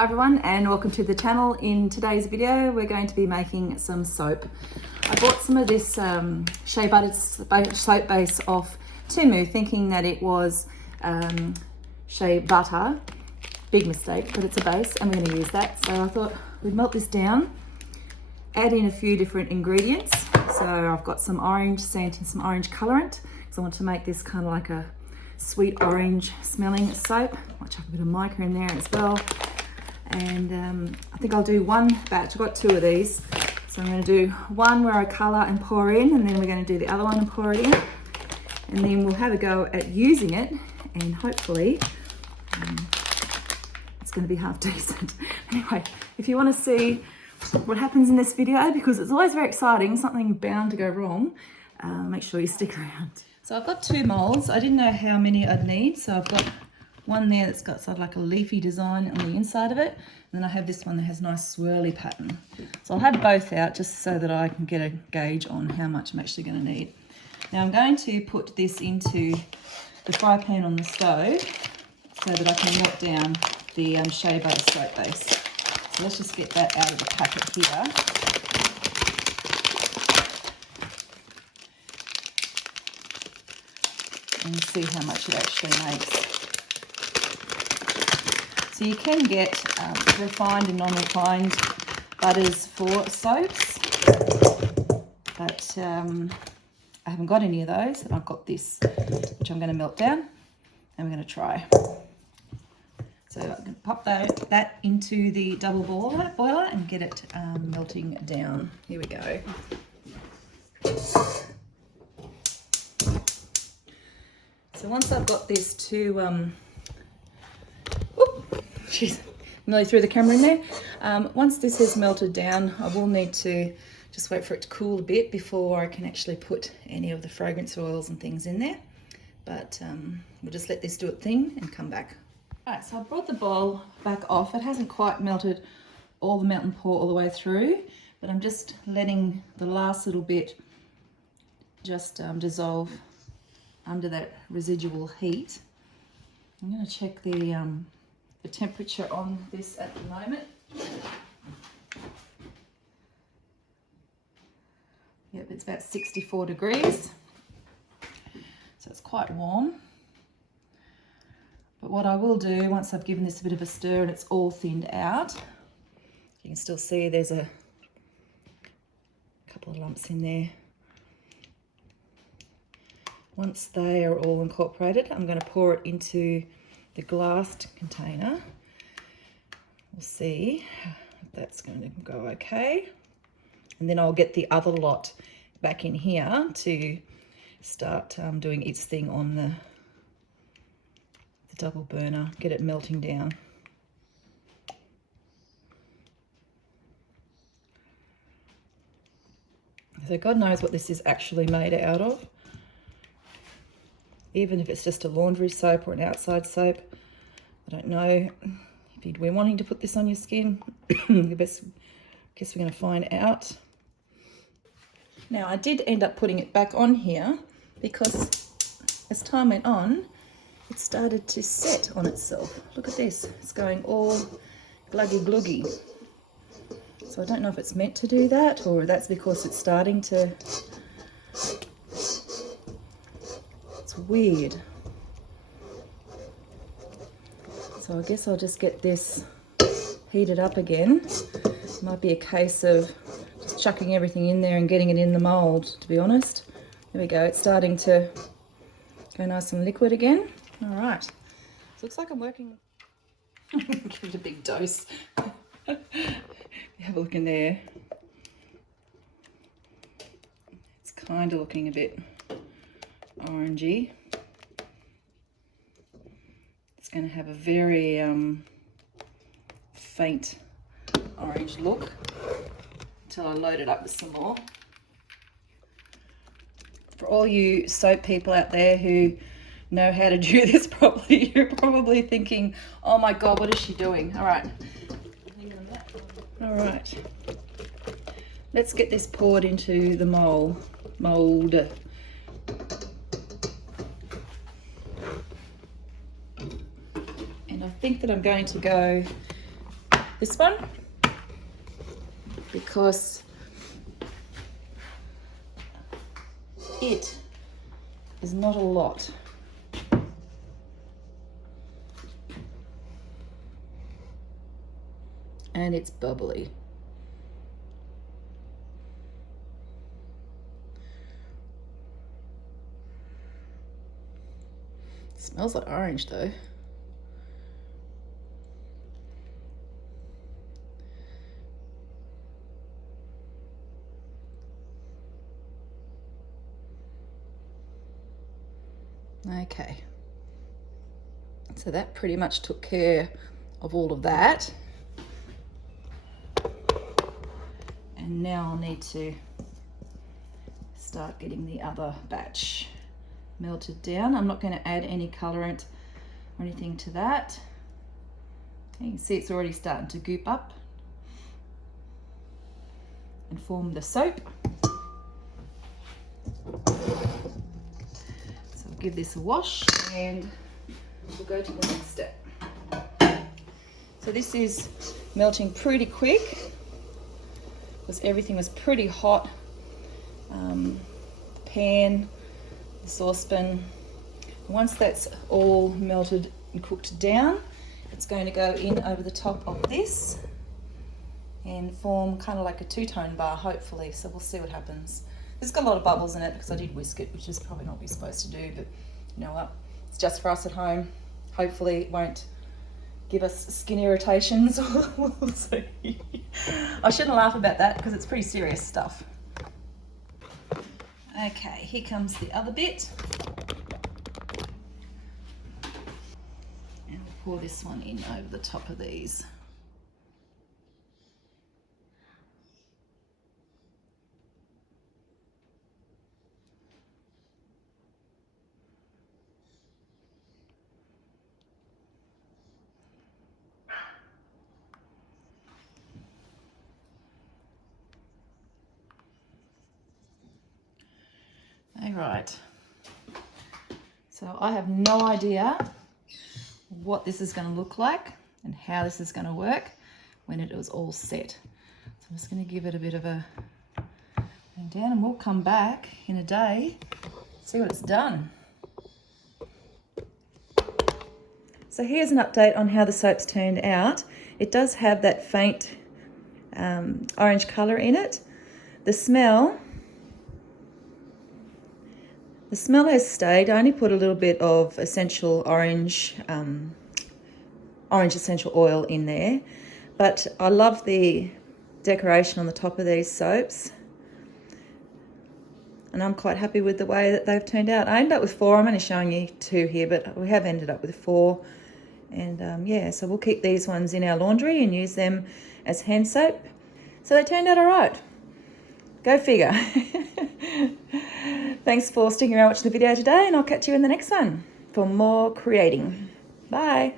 Hi everyone and welcome to the channel. In today's video we're going to be making some soap. I bought some of this Shea Butter Soap Base off TEMU thinking that it was shea butter. Big mistake, but it's a base and we're going to use that. So I thought we'd melt this down, add in a few different ingredients. So I've got some orange scent and some orange colorant because I want to make this kind of like a sweet orange smelling soap. I'll chuck a bit of mica in there as well. And I think I'll do one batch. I've got two of these. So I'm going to do one where I colour and pour in, and then we're going to do the other one and pour it in. And then we'll have a go at using it, and hopefully it's going to be half decent. Anyway, if you want to see what happens in this video, because it's always very exciting, something bound to go wrong, make sure you stick around. So I've got two moulds. I didn't know how many I'd need, so I've got one there that's got sort of like a leafy design on the inside of it, and then I have this one that has a nice swirly pattern. So I'll have both out just so that I can get a gauge on how much I'm actually going to need. Now I'm going to put this into the fry pan on the stove so that I can melt down the Shea Butter Soap Base. So let's just get that out of the packet here. And see how much it actually makes. So you can get refined and non-refined butters for soaps, but I haven't got any of those, and I've got this, which I'm going to melt down, and we're going to try. So I can pop that into the double boiler and get it melting down. Here we go. So once I've got this to Jeez, nearly threw the camera in there. Once this has melted down, I will need to just wait for it to cool a bit before I can actually put any of the fragrance oils and things in there. But we'll just let this do its thing and come back. All right, so I brought the bowl back off. It hasn't quite melted all the melt and pour all the way through, but I'm just letting the last little bit just dissolve under that residual heat. I'm going to check the temperature on this at the moment. Yep, it's about 64 degrees, so it's quite warm. But what I will do, once I've given this a bit of a stir and it's all thinned out, you can still see there's a couple of lumps in there. Once they are all incorporated, I'm going to pour it into the glassed container. We'll see if that's going to go okay. And then I'll get the other lot back in here to start doing its thing on the double burner, get it melting down. So God knows what this is actually made out of. Even if it's just a laundry soap or an outside soap, I don't know if you'd be wanting to put this on your skin. I guess we're going to find out. Now I did end up putting it back on here because as time went on, it started to set on itself. Look at this, it's going all gluggy gluggy. So I don't know if it's meant to do that or that's because it's starting to. It's weird. So I guess I'll just get this heated up again. It might be a case of just chucking everything in there and getting it in the mould, to be honest. There we go, it's starting to go nice and liquid again. All right, so looks like I'm working. Give it a big dose. Have a look in there. It's kind of looking a bit orangey. It's going to have a very faint orange look until I load it up with some more. For all you soap people out there who know how to do this properly, you're probably thinking, oh my God, what is she doing? All right. All right. Let's get this poured into the mold. And I think that I'm going to go this one because it is not a lot. And it's bubbly. Smells like orange though. Okay, so that pretty much took care of all of that. And now I'll need to start getting the other batch melted down. I'm not going to add any colorant or anything to that. You can see it's already starting to goop up and form the soap. So I'll give this a wash and we'll go to the next step. So this is melting pretty quick because everything was pretty hot. The pan, the saucepan. Once that's all melted and cooked down, it's going to go in over the top of this and form kind of like a two-tone bar, hopefully. So we'll see what happens. It's got a lot of bubbles in it because I did whisk it, which is probably not what you're supposed to do, but you know what? It's just for us at home. Hopefully it won't give us skin irritations. We'll see. I shouldn't laugh about that because it's pretty serious stuff. Okay, here comes the other bit. And we'll pour this one in over the top of these. All right, so I have no idea what this is going to look like and how this is going to work when it is all set. So I'm just going to give it a bit of a down and we'll come back in a day, see what it's done. So here's an update on how the soap's turned out. It does have that faint orange colour in it. The smell has stayed. I only put a little bit of essential orange essential oil in there, but I love the decoration on the top of these soaps, and I'm quite happy with the way that they've turned out. I ended up with 4. I'm only showing you 2 here, but we have ended up with 4, and yeah, so we'll keep these ones in our laundry and use them as hand soap. So they turned out all right. Go figure. Thanks for sticking around watching the video today, and I'll catch you in the next one for more creating. Bye.